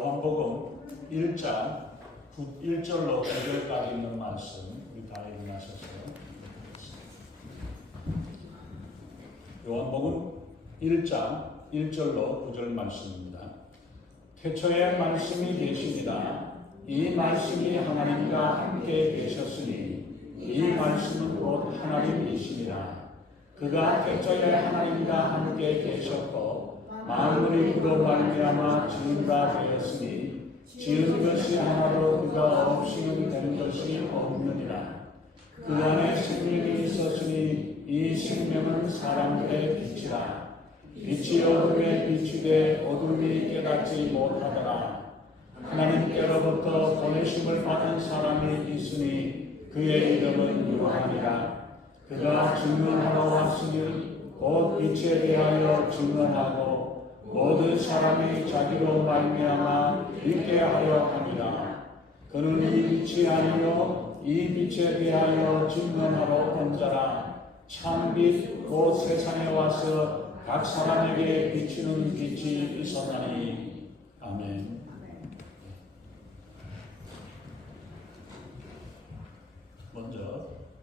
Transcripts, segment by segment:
요한복음 1장 1절로 9절까지 있는 말씀 우리 다 일어나셨어요. 요한복음 1장 1절로 9절 말씀입니다. 태초에 말씀이 계시니라. 이 말씀이 하나님과 함께 계셨으니 이 말씀은 곧 하나님이시니라. 그가 태초에 하나님과 함께 계셨고 만물이 그로 말미암아 지은 바 되었으니 지은 것이 하나도 그가 없이는 된 것이 없느니라. 그 안에 생명이 있었으니 이 생명은 사람들의 빛이라. 빛이 어둠에 비추되 어둠이 깨닫지 못하더라. 하나님께로부터 보내심을 받은 사람이 있으니 그의 이름은 요한이라. 그가 증언하러 왔으니 곧 빛에 대하여 증언하고 모든 사람이 자기로 말미암아 믿게 하려 함이라. 그는 이 빛이 아니요 이 빛에 대하여 증언하러 온 자라. 참빛 곧 세상에 와서 각 사람에게 비추는 빛이 있었나니. 아멘. 먼저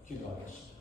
기도하겠습니다.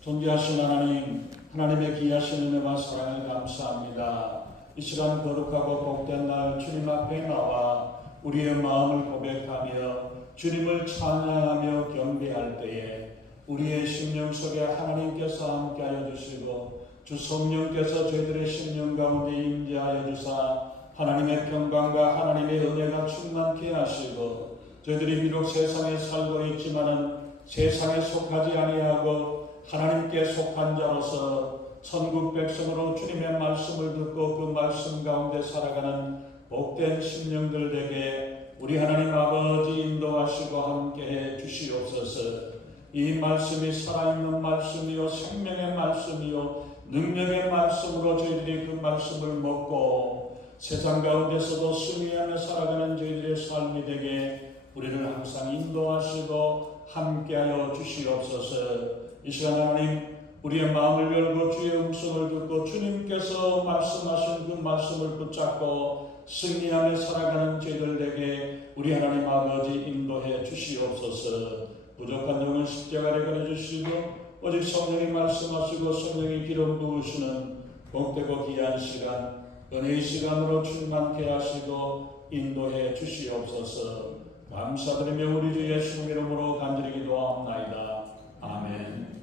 존귀하신 하나님, 하나님의 귀하신 은혜와 사랑을 감사합니다. 이 시간 거룩하고 복된 날 주님 앞에 나와 우리의 마음을 고백하며 주님을 찬양하며 경배할 때에 우리의 심령 속에 하나님께서 함께하여 주시고 주 성령께서 저희들의 심령 가운데 임재하여 주사 하나님의 평강과 하나님의 은혜가 충만케 하시고 저희들이 비록 세상에 살고 있지만은 세상에 속하지 아니하고 하나님께 속한 자로서 천국 백성으로 주님의 말씀을 듣고 그 말씀 가운데 살아가는 복된 심령들에게 우리 하나님 아버지 인도하시고 함께해 주시옵소서. 이 말씀이 살아있는 말씀이요 생명의 말씀이요 능력의 말씀으로 저희들이 그 말씀을 먹고 세상 가운데서도 승리하며 살아가는 저희들의 삶이 되게 우리를 항상 인도하시고 함께하여 주시옵소서. 이 시간 하나님 우리의 마음을 열고 주의 음성을 듣고 주님께서 말씀하신 그 말씀을 붙잡고 승리하며 살아가는 저희들에게 우리 하나님 아버지 인도해 주시옵소서. 부족한 영은 십자가에 걸어주시고 오직 성령이 말씀하시고 성령이 기름 부으시는 복되고 귀한 시간 은혜의 시간으로 충만케 하시고 인도해 주시옵소서. 감사드리며 우리 주 예수님 이름으로 간절히 기도하옵나이다. 아멘.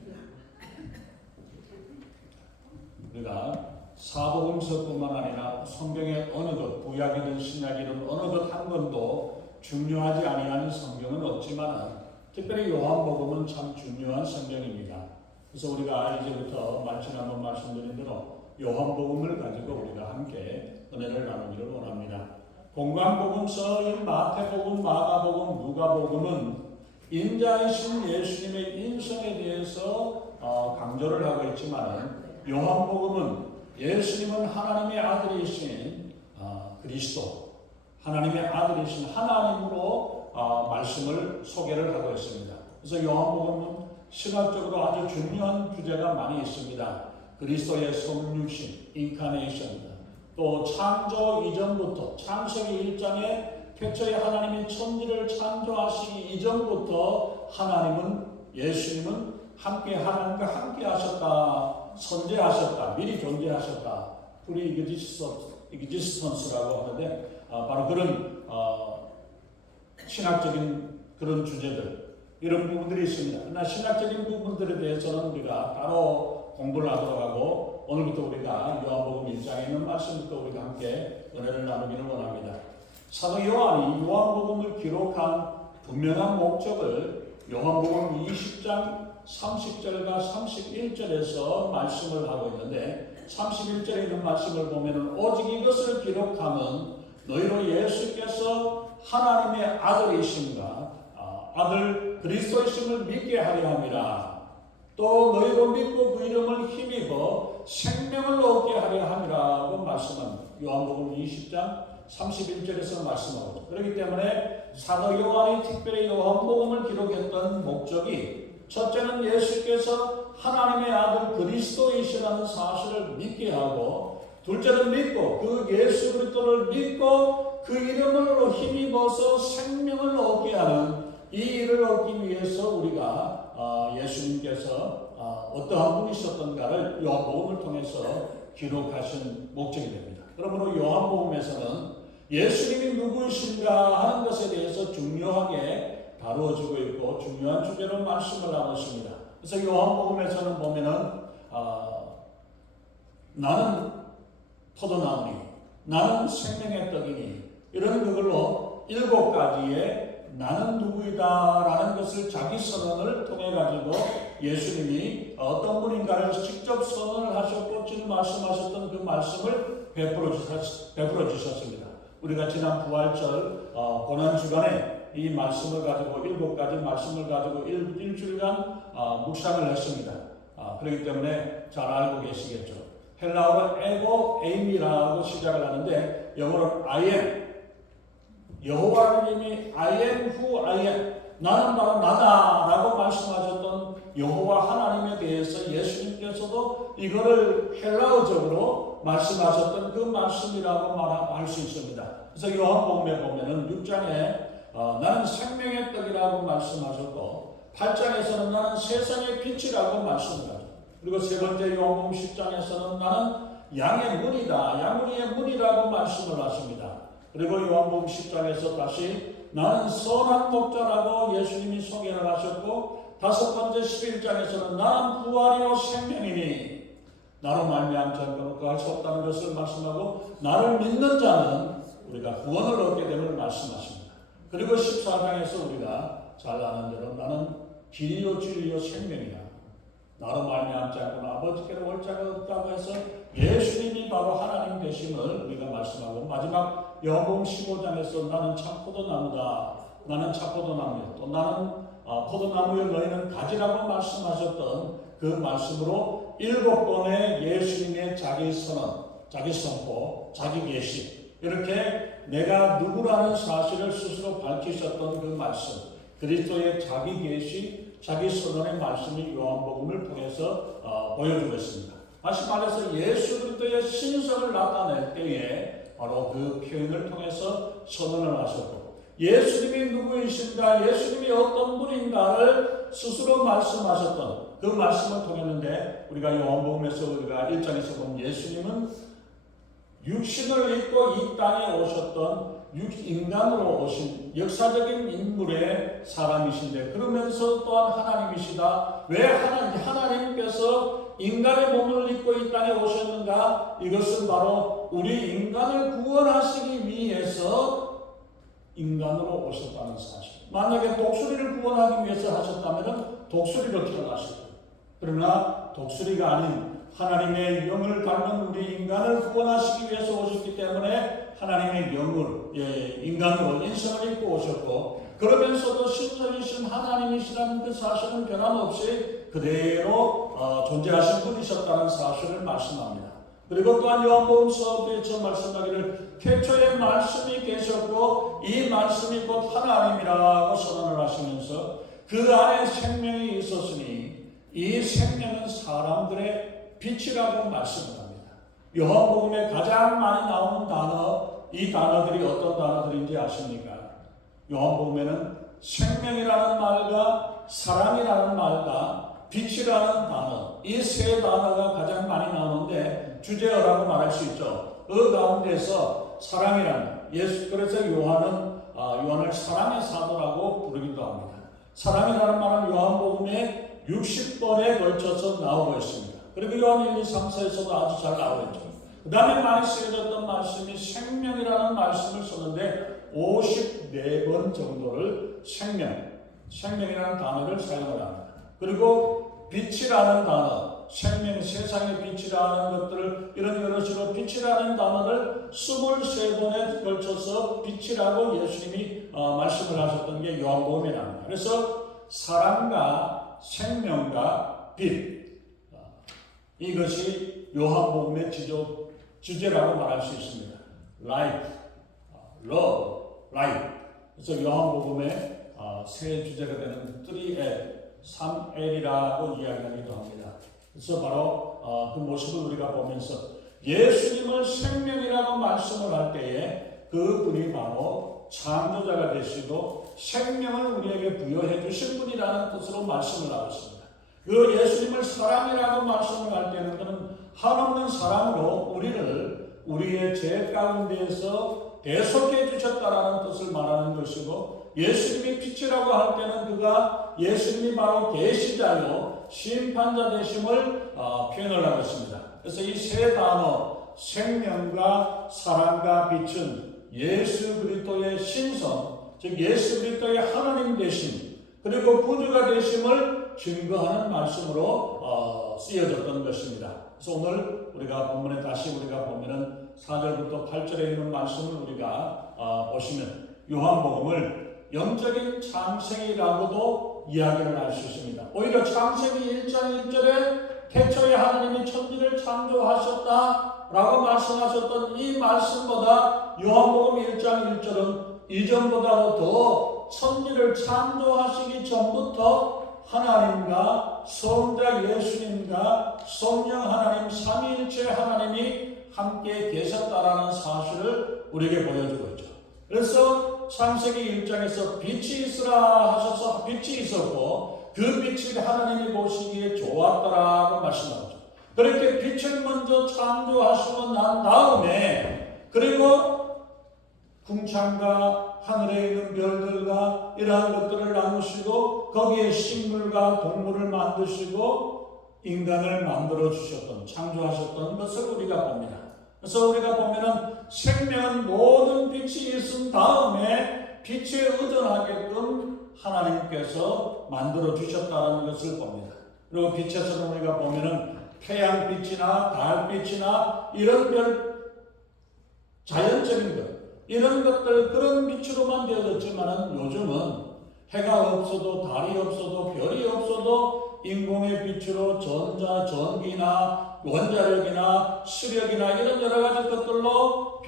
우리가 사복음서뿐만 아니라 성경의 어느 것, 구약이든 신약이든 어느 것 한 권도 중요하지 아니하는 성경은 없지만 특별히 요한복음은 참 중요한 성경입니다. 그래서 우리가 이제부터 지난번 말씀드린 대로 요한복음을 가지고 우리가 함께 은혜를 나누기를 원합니다. 공관복음서, 마태복음, 마가복음, 누가복음은 인자이신 예수님의 인성에 대해서 강조를 하고 있지만 요한복음은 예수님은 하나님의 아들이신 그리스도, 하나님의 아들이신 하나님으로 말씀을 소개를 하고 있습니다. 그래서 요한복음은 신학적으로 아주 중요한 주제가 많이 있습니다. 그리스도의 성육신, 인카네이션, 또 창조 이전부터 창세기 1장에 태초에 하나님이 천지를 창조하시기 이전부터 하나님은 예수님은 함께 하나님과 함께 하셨다, 선재하셨다, 미리 존재하셨다, 프리 이그지스턴스라고 하는데 바로 그런 신학적인 그런 주제들 이런 부분들이 있습니다. 그러나 신학적인 부분들에 대해서는 우리가 따로 공부를 하도록 하고 오늘부터 우리가 요한복음 1장에 있는 말씀부터 우리가 함께 은혜를 나누기를 원합니다. 사도 요한이 요한복음을 기록한 분명한 목적을 요한복음 20장 30절과 31절에서 말씀을 하고 있는데 31절에 있는 말씀을 보면 오직 이것을 기록함은 너희로 예수께서 하나님의 아들이신가 아들 그리스도이심을 믿게 하려 함이라. 또 너희도 믿고 그 이름을 힘입어 생명을 얻게 하려 함이라고 말씀합니다. 요한복음 20장 31절에서 말씀하고 있습니다. 그렇기 때문에 사도 요한이 특별히 요한복음을 기록했던 목적이 첫째는 예수께서 하나님의 아들 그리스도이시라는 사실을 믿게 하고 둘째는 믿고 그 예수 그리스도를 믿고 그 이름으로 힘입어서 생명을 얻게 하는 이 일을 얻기 위해서 우리가 예수님께서 어떠한 분이셨던가를 요한복음을 통해서 기록하신 목적이 됩니다. 그러므로 요한복음에서는 예수님이 누구이신가 하는 것에 대해서 중요하게 다루어지고 있고 중요한 주제로 말씀을 하고 있습니다. 그래서 요한복음에서는 보면은 나는 포도나무니 나는 생명의 떡이니 이런 그걸로 7가지의 나는 누구이다라는 것을 자기 선언을 통해 가지고 예수님이 어떤 분인가를 직접 선언을 하셨고 지금 말씀하셨던 그 말씀을 베풀어 주셨습니다. 우리가 지난 부활절 고난 주간에 이 말씀을 가지고 7가지 말씀을 가지고 일주일간 묵상을 했습니다. 그렇기 때문에 잘 알고 계시겠죠. 헬라어로 에고 에임이라고 시작을 하는데 영어로 I am. 여호와 하나님이 I am who I am. 나는 바로 나다라고 말씀하셨던 여호와 하나님에 대해서 예수님께서도 이거를 헬라어적으로 말씀하셨던 그 말씀이라고 말할 수 있습니다. 그래서 요한복음에 보면은 6장에 나는 생명의 떡이라고 말씀하셨고 8장에서는 나는 세상의 빛이라고 말씀을 하죠. 그리고 세 번째 요한복음 10장에서는 나는 양의 문이다. 양문의 문이라고 말씀을 하십니다. 그리고 요한복음 10장에서 다시 나는 선한 목자라고 예수님이 소개를 하셨고 다섯 번째 11장에서는 나는 부활이요 생명이니 나로 말미암지 않고는 구할 수 없다는 것을 말씀하고 나를 믿는 자는 우리가 구원을 얻게 됨을 말씀하십니다. 그리고 14장에서 우리가 잘 아는 대로 나는 길이요 진리요 생명이다. 나로 말미암지 않고는 아버지께로 올 자가 없다고 해서 예수님이 바로 하나님 되심을 우리가 말씀하고 마지막 요한복음 15장에서 나는 참 포도나무다. 나는 참 포도나무요. 또 나는 포도나무여 너희는 가지라고 말씀하셨던 그 말씀으로 7번의 예수님의 자기 선언, 자기 선포, 자기 계시 이렇게 내가 누구라는 사실을 스스로 밝히셨던 그 말씀 그리스도의 자기 계시, 자기 선언의 말씀이 요한복음을 통해서 보여주고 있습니다. 다시 말해서 예수 그리스도의 신성을 나타낼 때에 바로 그 표현을 통해서 선언을 하셨고 예수님이 누구이신가 예수님이 어떤 분인가를 스스로 말씀하셨던 그 말씀을 통했는데 우리가 요한복음에서 우리가 1장에서 보면 예수님은 육신을 입고 이 땅에 오셨던 인간으로 오신 역사적인 인물의 사람이신데 그러면서 또한 하나님이시다. 왜 하나님께서 인간의 몸을 입고 이 땅에 오셨는가? 이것은 바로 우리 인간을 구원하시기 위해서 인간으로 오셨다는 사실. 만약에 독수리를 구원하기 위해서 하셨다면 독수리로 태어나실 거예요. 그러나 독수리가 아닌 하나님의 영을 닮은 우리 인간을 구원하시기 위해서 오셨기 때문에 하나님의 영을 인간으로 인성을 입고 오셨고 그러면서도 신성이신 하나님이시라는 그 사실은 변함없이 그대로 존재하신 분이셨다는 사실을 말씀합니다. 그리고 또한 요한복음서에서 말씀하기를 태초에 말씀이 계셨고 이 말씀이 곧 하나님이라고 선언을 하시면서 그 안에 생명이 있었으니 이 생명은 사람들의 빛이라고 말씀을 합니다. 요한복음에 가장 많이 나오는 단어, 이 단어들이 어떤 단어들인지 아십니까? 요한복음에는 생명이라는 말과 사랑이라는 말과 빛이라는 단어, 이 세 단어가 가장 많이 나오는데 주제어라고 말할 수 있죠. 그 가운데서 사랑이라는 그래서 요한을 사랑의 사도라고 부르기도 합니다. 사랑이라는 말은 요한복음에 60번에 걸쳐서 나오고 있습니다. 그리고 요한 1, 2, 3, 4에서도 아주 잘 나오고 있죠. 그 다음에 많이 쓰여졌던 말씀이 생명이라는 말씀을 썼는데 54번 정도를 생명이라는 단어를 사용을 합니다. 그리고 빛이라는 단어, 세상의 빛이라는 것들을 이런 여러 식으로 빛이라는 단어를 23번에 걸쳐서 빛이라고 예수님이 말씀을 하셨던 게 요한복음에 나옵니다. 그래서 사랑과 생명과 빛 이것이 요한복음의 주제라고 말할 수 있습니다. Life, Love, Life. 그래서 요한복음의 세 주제가 되는 3L이라고 이야기하기도 합니다. 그래서 바로 그 모습을 우리가 보면서 예수님을 생명이라고 말씀을 할 때에 그 분이 바로 창조자가 되시고 생명을 우리에게 부여해 주신 분이라는 뜻으로 말씀을 하고 있습니다. 그 예수님을 사랑이라고 말씀을 할 때는 그는 한없는 사랑으로 우리를 우리의 죄 가운데에서 대속해 주셨다라는 뜻을 말하는 것이고, 예수님이 빛이라고 할 때는 그가 예수님이 바로 계시자요 심판자 되심을 표현을 하고 있습니다. 그래서 이 세 단어 생명과 사랑과 빛은 예수 그리스도의 신성, 즉 예수 그리스도의 하나님 되심 그리고 구주가 되심을 증거하는 말씀으로 쓰여졌던 것입니다. 그래서 오늘 우리가 본문에 다시 우리가 보면은 4절부터 8절에 있는 말씀을 우리가 보시면 요한복음을 영적인 창세기라고도 이야기를 할 수 있습니다. 오히려 창세기 1장 1절에 태초에 하나님이 천지를 창조하셨다라고 말씀하셨던 이 말씀보다 요한복음 1장 1절은 이전보다도 더 천지를 창조하시기 전부터 하나님과 성자 예수님과 성령 하나님 삼위일체 하나님이 함께 계셨다라는 사실을 우리에게 보여주고 있죠. 그래서 창세기 1장에서 빛이 있으라 하셔서 빛이 있었고 그 빛이 하나님이 보시기에 좋았더라고 말씀하죠. 그렇게 빛을 먼저 창조하시고 난 다음에 그리고 궁창과 하늘에 있는 별들과 이러한 것들을 나누시고 거기에 식물과 동물을 만드시고 인간을 만들어 주셨던 창조하셨던 것을 우리가 봅니다. 그래서 우리가 보면은 생명은 모든 빛이 있은 다음에 빛에 의존하게끔 하나님께서 만들어 주셨다는 것을 봅니다. 그리고 빛에서는 우리가 보면은 태양빛이나 달빛이나 이런 별 자연적인 것 이런 것들 그런 빛으로만 되어졌지만은 요즘은 해가 없어도 달이 없어도 별이 없어도 인공의 빛으로 전자, 전기나 원자력이나 수력이나 이런 여러 가지 것들로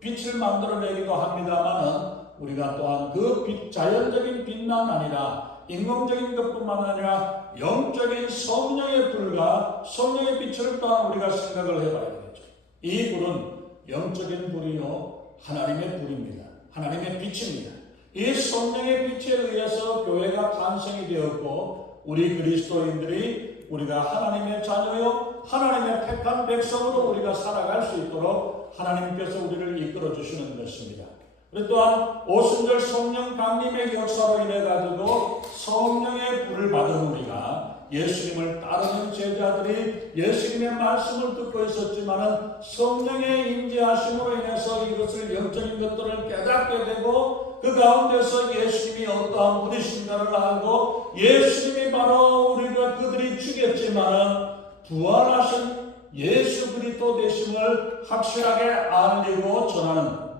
빛을 만들어내기도 합니다만은 우리가 또한 그 빛, 자연적인 빛만 아니라 인공적인 것뿐만 아니라 영적인 성령의 불과 성령의 빛을 또한 우리가 생각을 해봐야 되겠죠. 이 불은 영적인 불이요 하나님의 불입니다. 하나님의 빛입니다. 이 성령의 빛에 의해서 교회가 탄생이 되었고 우리 그리스도인들이 우리가 하나님의 자녀요 하나님의 택한 백성으로 우리가 살아갈 수 있도록 하나님께서 우리를 이끌어 주시는 것입니다. 그리고 또한 오순절 성령 강림의 역사로 인해 가지고 성령의 불을 받은 우리가 예수님을 따르는 제자들이 예수님의 말씀을 듣고 있었지만은 성령의 임재하심으로 인해서 이것을 영적인 것들을 깨닫게 되고 그 가운데서 예수님이 어떠한 분이신가를 알고 예수님이 바로 우리가 그들이 죽였지만은 부활하신 예수 그리스도 되심을 확실하게 알리고 전하는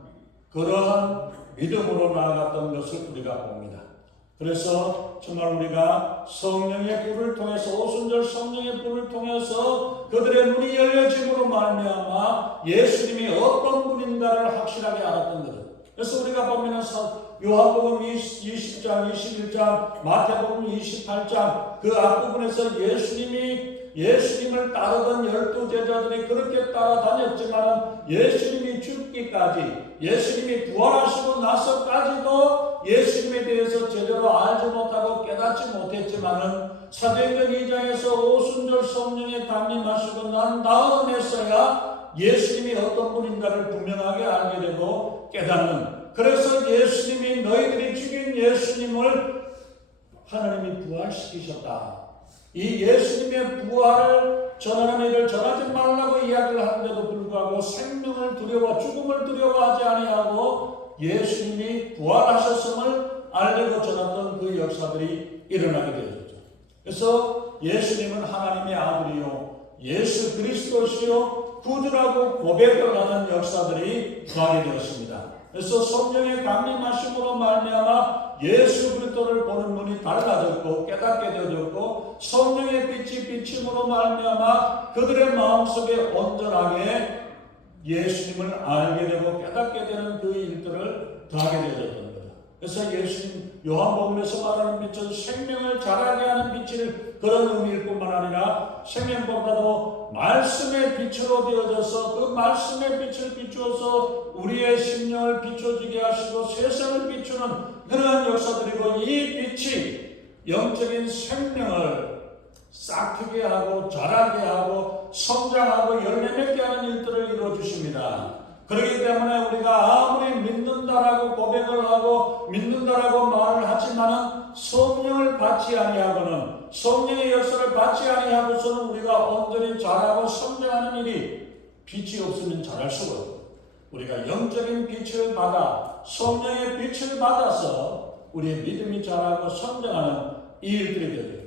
그러한 믿음으로 나아갔던 것을 우리가 봅니다. 그래서 정말 우리가 성령의 불을 통해서 오순절 성령의 불을 통해서 그들의 눈이 열려짐으로 말미암아 예수님이 어떤 분인가를 확실하게 알았던 거죠. 그래서 우리가 보면 요한복음 20장, 21장, 마태복음 28장 그 앞부분에서 예수님을 따르던 12 제자들이 그렇게 따라다녔지만 예수님이 죽기까지 예수님이 부활하시고 나서까지도 예수님에 대해서 제대로 알지 못하고 깨닫지 못했지만은 사도행전 2장에서 오순절 성령에 강림하시고 난 다음에서야 예수님이 어떤 분인가를 분명하게 알게 되고 깨닫는, 그래서 예수님이 너희들이 죽인 예수님을 하나님이 부활시키셨다. 이 예수님의 부활을 전하는 일을 전하지 말라고 이야기를 하는데도 불구하고 생명을 두려워 죽음을 두려워하지 아니하고 예수님이 부활하셨음을 알리고 전했던 그 역사들이 일어나게 되었죠. 그래서 예수님은 하나님의 아들이요 예수 그리스도시요 구주라고 고백을 하는 역사들이 부하게 되었습니다. 그래서 성령의 강림하심으로 말미암아 예수 그리스도를 보는 눈이 달라졌고 깨닫게 되어졌고 성령의 빛이 비침으로 말미암아 그들의 마음속에 온전하게 예수님을 알게 되고 깨닫게 되는 그 일들을 더하게 되어졌던 거죠. 그래서 예수님 요한복음에서 말하는 빛은 생명을 자라게 하는 빛을 그런 의미일 뿐만 아니라 생명보다도 말씀의 빛으로 되어져서 그 말씀의 빛을 비추어서 우리의 심령을 비춰지게 하시고 세상을 비추는 그러한 역사들이고, 이 빛이 영적인 생명을 싹트게 하고 자라게 하고 성장하고 열매 맺게 하는 일들을 이루어 주십니다. 그렇기 때문에 우리가 아무리 믿는다라고 고백을 하고 믿는다라고 말을 하지만은 성령을 받지 아니하고는, 성령의 역사를 받지 아니하고서는 우리가 온전히 자라고 성장하는 일이 빛이 없으면 자랄 수가 없고, 우리가 영적인 빛을 받아 성령의 빛을 받아서 우리의 믿음이 자라고 성장하는 이 일들이 되겠죠.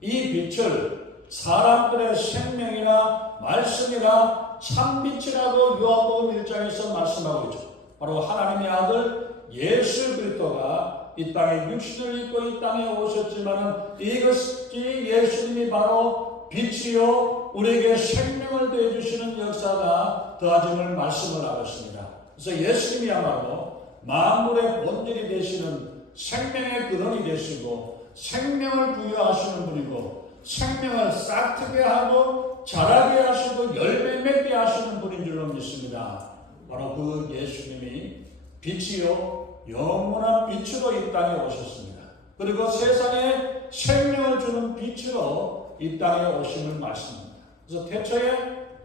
이 빛을 사람들의 생명이나 말씀이나 참빛이라고 요한복음 1장에서 말씀하고 있죠. 바로 하나님의 아들 예수 그리스도가 이 땅에 육신을 입고 이 땅에 오셨지만 이것이 예수님이 바로 빛이요 우리에게 생명을 더해주시는 역사가 더하짐을 말씀을 하고 있습니다. 그래서 예수님이야말로 만물의 본질이 되시는 생명의 근원이 되시고 생명을 부여하시는 분이고 생명을 싹트게 하고 자라게 하시고 열매 맺게 하시는 분인 줄로 믿습니다. 바로 그 예수님이 빛이요 영원한 빛으로 이 땅에 오셨습니다. 그리고 세상에 생명을 주는 빛으로 이 땅에 오심을 말씀합니다. 그래서 태초에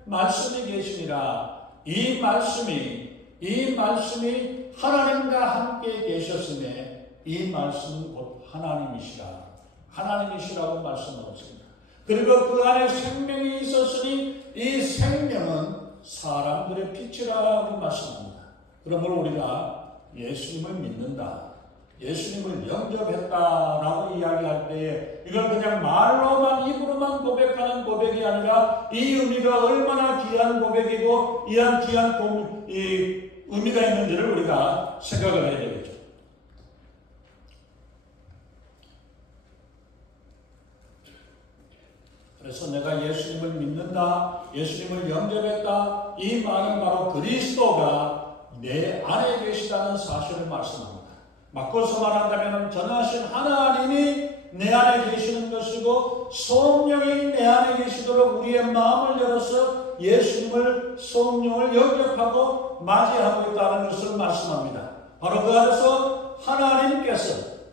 말씀이 계시니라. 이 말씀이 하나님과 함께 계셨음에 이 말씀은 곧 하나님이시라고 말씀하고 있습니다. 그리고 그 안에 생명이 있었으니 이 생명은 사람들의 빛이라고 말씀합니다. 그러므로 우리가 예수님을 믿는다, 예수님을 영접했다라고 이야기할 때에 이걸 그냥 말로만 입으로만 고백하는 고백이 아니라 이 의미가 얼마나 귀한 고백이고 귀한 의미가 있는지를 우리가 생각을 해야 되겠죠. 그래서 내가 예수님을 믿는다, 예수님을 영접했다, 이 말은 바로 그리스도가 내 안에 계시다는 사실을 말씀합니다. 바꿔서 말한다면 전하신 하나님이 내 안에 계시는 것이고 성령이 내 안에 계시도록 우리의 마음을 열어서 예수님을, 성령을 영접하고 맞이하고 있다는 것을 말씀합니다. 바로 그 안에서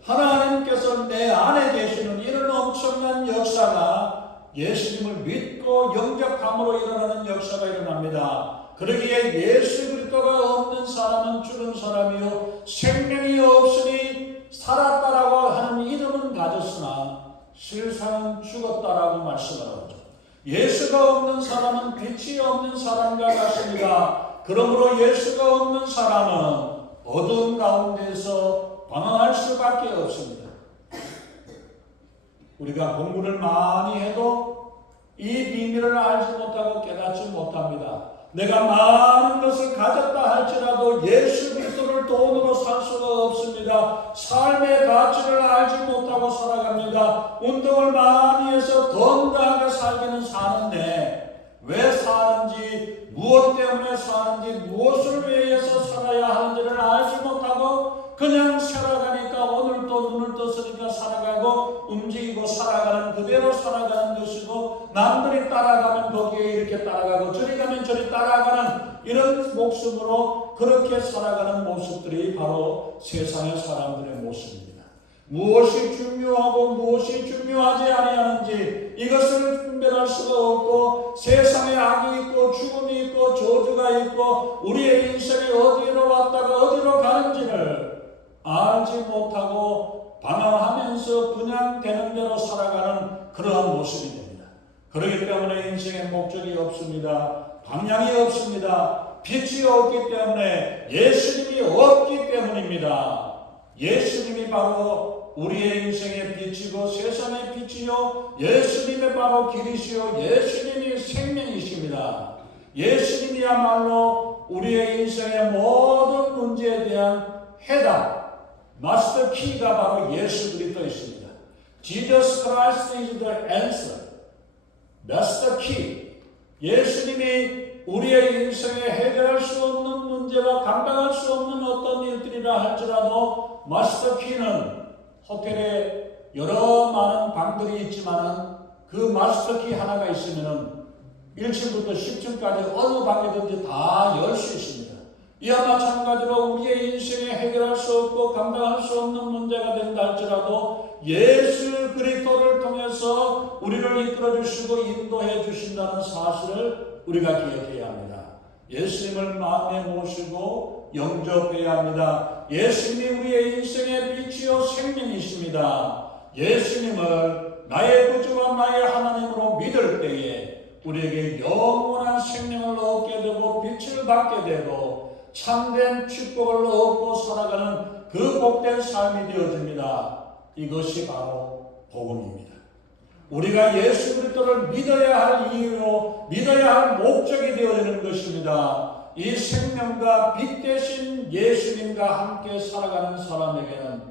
하나님께서 내 안에 계시는 이런 엄청난 역사가 예수님을 믿고 영접함으로 일어나는 역사가 일어납니다. 그러기에 예수 그리스도가 없는 사람은 죽은 사람이요 생명이 없으니 살았다라고 하는 이름은 가졌으나 실상은 죽었다라고 말씀을 하죠. 예수가 없는 사람은 빛이 없는 사람과 같습니다. 그러므로 예수가 없는 사람은 어두운 가운데서 방황할 수밖에 없습니다. 우리가 공부를 많이 해도 이 비밀을 알지 못하고 깨닫지 못합니다. 내가 많은 것을 가졌다 할지라도 예수 그리스도를 돈으로 살 수가 없습니다. 삶의 가치를 알지 못하고 살아갑니다. 운동을 많이 해서 건강하게 살기는 사는데 왜 사는지, 무엇 때문에 사는지, 무엇을 위해서 살아야 하는지를 알지 못하고 그냥 살아가니까 오늘도 눈을 떴으니까 살아가고 움직이고 살아가는 그대로 살아가는 것이고 남들이 따라가면 거기에 이렇게 따라가고 저리 가면 저리 따라가는 이런 목숨으로 그렇게 살아가는 모습들이 바로 세상의 사람들의 모습입니다. 무엇이 중요하고 무엇이 중요하지 아니하는지 이것을 분별할 수가 없고 세상에 악이 있고 죽음이 있고 저주가 있고 우리의 인생이 어디로 왔다가 어디로 가는지를 알지 못하고 방황하면서 그냥 되는 대로 살아가는 그러한 모습이 됩니다. 그렇기 때문에 인생에 목적이 없습니다. 방향이 없습니다. 빛이 없기 때문에, 예수님이 없기 때문입니다. 예수님이 바로 우리의 인생의 빛이고 세상의 빛이요 예수님이 바로 길이시요 예수님이 생명이십니다. 예수님이야말로 우리의 인생의 모든 문제에 대한 해답, 마스터 키가 바로 예수 그리스도이십니다. Jesus Christ is the answer. Master key. 예수님이 우리의 인생에 해결할 수 없는 문제와 감당할 수 없는 어떤 일들이라 할지라도 마스터 키는 호텔에 여러 많은 방들이 있지만은 그 마스터키 하나가 있으면은 1층부터 10층까지 어느 방이든지 다 열 수 있습니다. 이와 마찬가지로 우리의 인생에 해결할 수 없고 감당할 수 없는 문제가 된다 할지라도 예수 그리스도를 통해서 우리를 이끌어 주시고 인도해 주신다는 사실을 우리가 기억해야 합니다. 예수님을 마음에 모시고 영접해야 합니다. 예수님이 우리의 인생의 빛이요 생명이십니다. 예수님을 나의 구주와 나의 하나님으로 믿을 때에 우리에게 영원한 생명을 얻게 되고 빛을 받게 되고 참된 축복을 얻고 살아가는 그 복된 삶이 되어집니다. 이것이 바로 복음입니다. 우리가 예수 그리스도를 믿어야 할 이유로 믿어야 할 목적이 되어지는 것입니다. 이 생명과 빛 대신 예수님과 함께 살아가는 사람에게는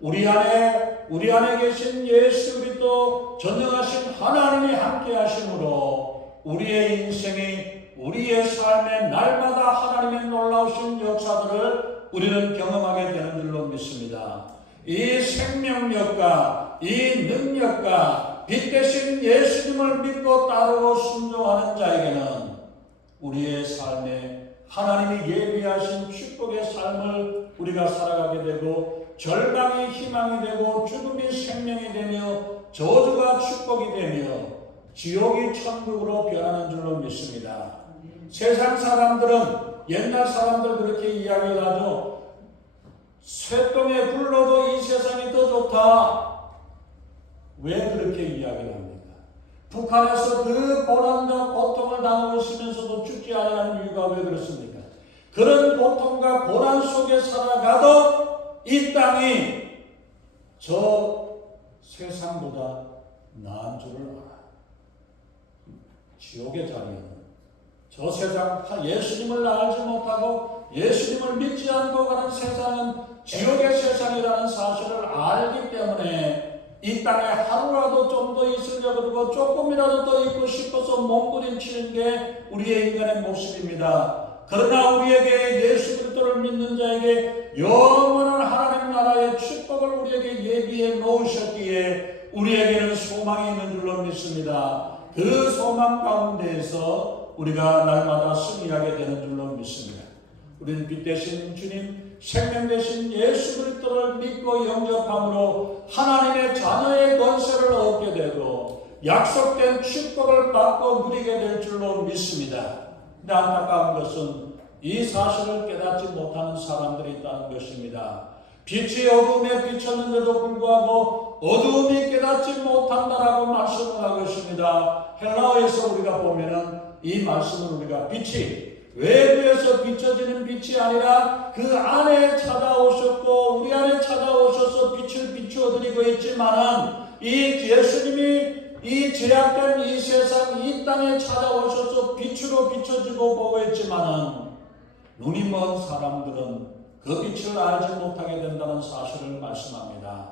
우리 안에 계신 예수 그리스도 전능하신 하나님이 함께 하심으로 우리의 인생이 우리의 삶에 날마다 하나님의 놀라우신 역사들을 우리는 경험하게 되는 줄로 믿습니다. 이 생명력과 이 능력과 빛 대신 예수님을 믿고 따르고 순종하는 자에게는 우리의 삶에 하나님이 예비하신 축복의 삶을 우리가 살아가게 되고 절망이 희망이 되고 죽음이 생명이 되며 저주가 축복이 되며 지옥이 천국으로 변하는 줄로 믿습니다. 세상 사람들은 옛날 사람들 그렇게 이야기를 하죠. 쇠똥에 굴러도 이 세상이 더 좋다. 왜 그렇게 이야기를 합니까? 북한에서 그 고난과 고통을 당하고 있으면서도 죽지 않는 이유가 왜 그렇습니까? 그런 고통과 고난 속에 살아가도 이 땅이 저 세상보다 나은 줄을 알아. 지옥의 자리에는 저 세상 예수님을 알지 못하고 예수님을 믿지 않고 가는 세상은 지옥의 세상이라는 사실을 알기 때문에 이 땅에 하루라도 좀 더 있으려고 그러고 조금이라도 더 있고 싶어서 몸부림치는 게 우리의 인간의 모습입니다. 그러나 우리에게 예수 그리스도를 믿는 자에게 영원한 하나님 나라의 축복을 우리에게 예비해 놓으셨기에 우리에게는 소망이 있는 줄로 믿습니다. 그 소망 가운데에서 우리가 날마다 승리하게 되는 줄로 믿습니다. 우리는 빛 대신 주님, 생명 대신 예수 그리스도를 믿고 영접함으로 하나님의 자녀의 권세를 얻게 되고 약속된 축복을 받고 누리게 될 줄로 믿습니다. 근데 안타까운 것은 이 사실을 깨닫지 못하는 사람들이 있다는 것입니다. 빛이 어둠에 비쳤는데도 불구하고 어둠이 깨닫지 못한다라고 말씀을 하고 있습니다. 헬라어에서 우리가 보면은 이 말씀을 우리가 빛이 외부에서 비춰지는 빛이 아니라 그 안에 찾아오셨고 우리 안에 찾아오셔서 빛을 비추어드리고 있지만은 이 예수님이 이 제약된 이 세상 이 땅에 찾아오셔서 빛으로 비춰지고 보고 있지만은 눈이 먼 사람들은 그 빛을 알지 못하게 된다는 사실을 말씀합니다.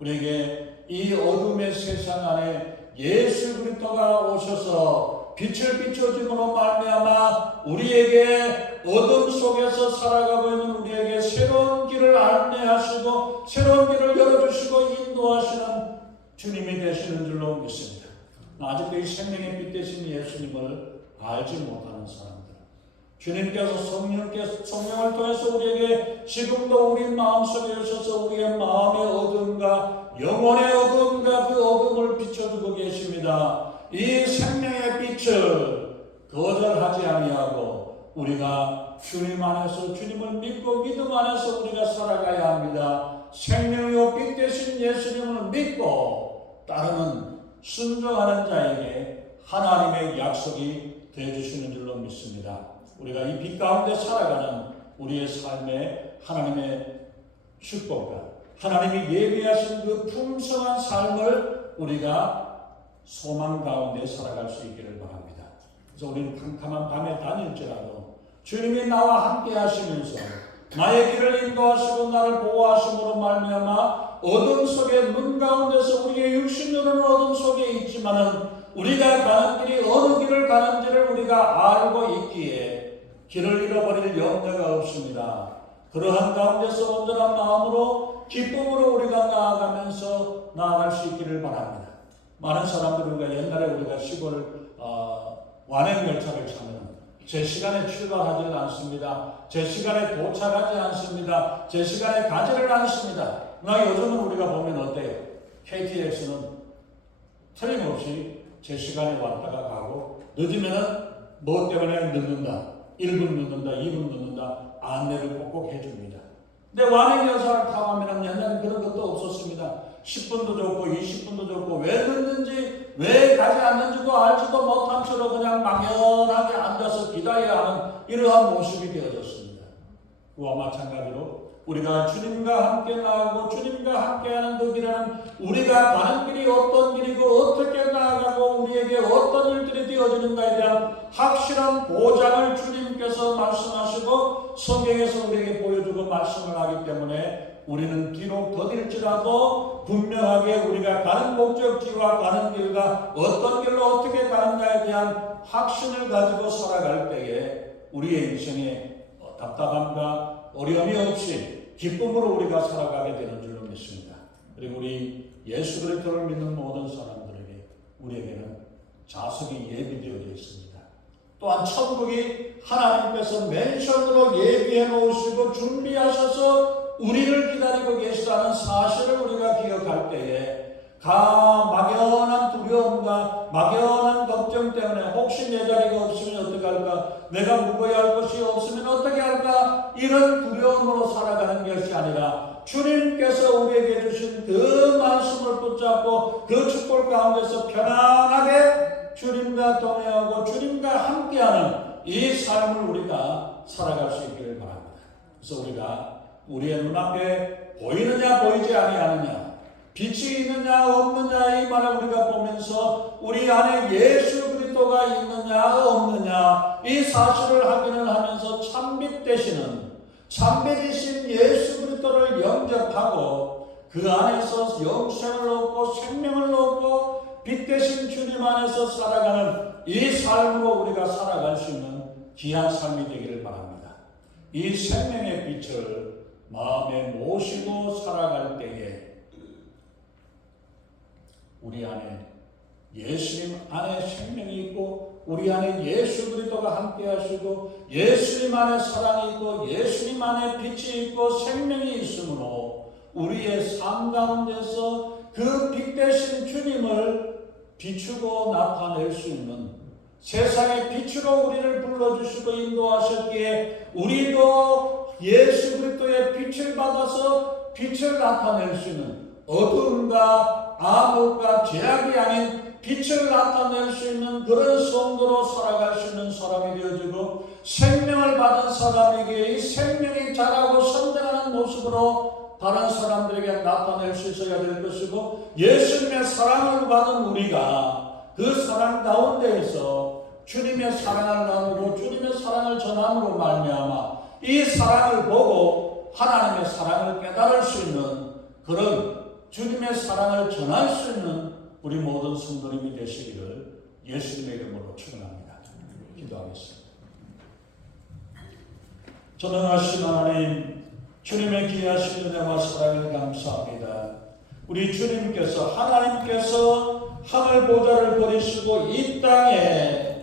우리에게 이 어둠의 세상 안에 예수 그리스도가 오셔서 빛을 비춰줌으로 말미암아 우리에게 어둠 속에서 살아가고 있는 우리에게 새로운 길을 안내하시고 새로운 길을 열어주시고 인도하시는 주님이 되시는 줄로 믿습니다. 아직도 이 생명의 빛 되신 예수님을 알지 못하는 사람들, 주님께서 성령을 통해서 우리에게 지금도 우리 마음속에 오셔서 우리의 마음의 어둠과 영혼의 어둠과 그 어둠을 비춰주고 계십니다. 이 생명의 빛을 거절하지 아니하고 우리가 주님 안에서 주님을 믿고 믿음 안에서 우리가 살아가야 합니다. 생명이요 빛 되신 예수님을 믿고 따르는 순종하는 자에게 하나님의 약속이 되어주시는 줄로 믿습니다. 우리가 이 빛 가운데 살아가는 우리의 삶에 하나님의 축복과 하나님이 예비하신 그 풍성한 삶을 우리가 소망 가운데 살아갈 수 있기를 바랍니다. 그래서 우리는 캄캄한 밤에 다닐지라도 주님이 나와 함께 하시면서 나의 길을 인도하시고 나를 보호하심으로 말미암아 어둠 속에 눈 가운데서 우리의 육신으로는 어둠 속에 있지만은 우리가 가는 길이 어느 길을 가는지를 우리가 알고 있기에 길을 잃어버릴 염려가 없습니다. 그러한 가운데서 온전한 마음으로 기쁨으로 우리가 나아가면서 나아갈 수 있기를 바랍니다. 많은 사람들이 우리가 옛날에 우리가 시골 완행열차를 타면 제 시간에 출발하지는 않습니다. 제 시간에 도착하지 않습니다. 제 시간에 가지를 않습니다. 그러나 요즘은 우리가 보면 어때요? KTX는 틀림없이 제 시간에 왔다가 가고 늦으면은 뭐 때문에 늦는다. 1분 늦는다. 2분 늦는다. 안내를 꼭꼭 해줍니다. 근데 완행열차를 타고 하면 옛날에 그런 것도 없었습니다. 10분도 좋고 20분도 좋고 왜 늦는지 왜 가지 않는지도 알지도 못한 채로 그냥 막연하게 앉아서 기다려야 하는 이러한 모습이 되어졌습니다. 그와 마찬가지로 우리가 주님과 함께 나아가고 주님과 함께하는 그 길은 우리가 가는 길이 어떤 길이고 어떻게 나아가고 우리에게 어떤 일들이 되어지는가에 대한 확실한 보장을 주님께서 말씀하시고 성경에서 우리에게 보여주고 말씀을 하기 때문에 우리는 비록 더딜지라도 분명하게 우리가 가는 목적지와 가는 길과 어떤 길로 어떻게 가는가에 대한 확신을 가지고 살아갈 때에 우리의 인생에 답답함과 어려움이 없이 기쁨으로 우리가 살아가게 되는 줄로 믿습니다. 그리고 우리 예수 그리스도를 믿는 모든 사람들에게 우리에게는 자석이 예비되어져 있습니다. 또한 천국이 하나님께서 맨션으로 예비해 놓으시고 준비하셔서 우리를 기다리고 계시다는 사실을 우리가 기억할 때에 막연한 두려움과 막연한 걱정 때문에 혹시 내 자리가 없으면 어떻게 할까? 내가 묵어야 할 것이 없으면 어떻게 할까? 이런 두려움으로 살아가는 것이 아니라 주님께서 우리에게 주신 그 말씀을 붙잡고 그 축복 가운데서 편안하게 주님과 동행하고 주님과 함께하는 이 삶을 우리가 살아갈 수 있기를 바랍니다. 그래서 우리가 우리의 눈앞에 보이느냐 보이지 아니하느냐 빛이 있느냐 없느냐 이 말을 우리가 보면서 우리 안에 예수 그리스도가 있느냐 없느냐 이 사실을 확인을 하면서 참빛 되시는 참빛이신 예수 그리스도를 영접하고 그 안에서 영생을 얻고 생명을 얻고 빛 되신 주님 안에서 살아가는 이 삶으로 우리가 살아갈 수 있는 귀한 삶이 되기를 바랍니다. 이 생명의 빛을 마음에 모시고 살아갈 때에 우리 안에 예수님 안에 생명이 있고 우리 안에 예수 그리스도가 함께 하시고 예수님 안에 사랑이 있고 예수님 안에 빛이 있고 생명이 있으므로 우리의 삶 가운데서 그 빛 되신 주님을 비추고 나타낼 수 있는 세상의 빛으로 우리를 불러주시고 인도하셨기에 우리도 예수 그리스도의 빛을 받아서 빛을 나타낼 수 있는 어두움과 암흑과 죄악이 아닌 빛을 나타낼 수 있는 그런 성도로 살아갈 수 있는 사람이 되어지고 생명을 받은 사람에게 이 생명이 자라고 성장하는 모습으로 다른 사람들에게 나타낼 수 있어야 될 것이고 예수님의 사랑을 받은 우리가 그 사랑 가운데에서 주님의 사랑을 나누고 주님의 사랑을 전함으로 말미암아 이 사랑을 보고 하나님의 사랑을 깨달을 수 있는 그런 주님의 사랑을 전할 수 있는 우리 모든 성도님이 되시기를 예수님의 이름으로 축원합니다. 기도하겠습니다. 전능하신 하나님, 주님의 귀하신 은혜와 사랑을 감사합니다. 우리 주님께서 하나님께서 하늘 보좌를 버리시고 이 땅에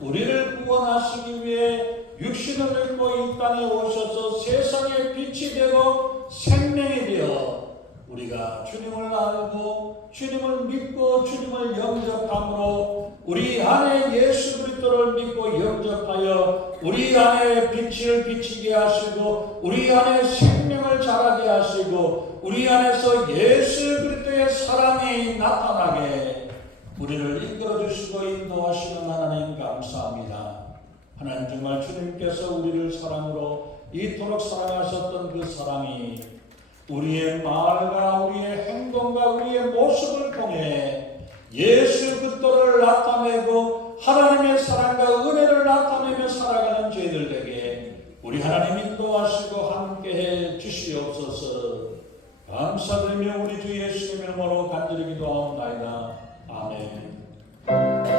우리를 구원하시기 위해 육신을 입고 이 땅에 오셔서 세상의 빛이 되고 생명이 되어 우리가 주님을 알고 주님을 믿고 주님을 영접함으로 우리 안에 예수 그리스도를 믿고 영접하여 우리 안에 빛을 비치게 하시고 우리 안에 생명을 자라게 하시고 우리 안에서 예수 그리스도의 사랑이 나타나게 우리를 이끌어 주시고 인도하시는 하나님 감사합니다. 하나님 정말 주님께서 우리를 사랑으로 이토록 사랑하셨던 그 사랑이 우리의 말과 우리의 행동과 우리의 모습을 통해 예수 그리스도를 나타내고 하나님의 사랑과 은혜를 나타내며 살아가는 저희들에게 우리 하나님 인도하시고 함께해 주시옵소서. 감사드리며 우리 주 예수님의 이름으로 간절히 기도하옵나이다. 아멘.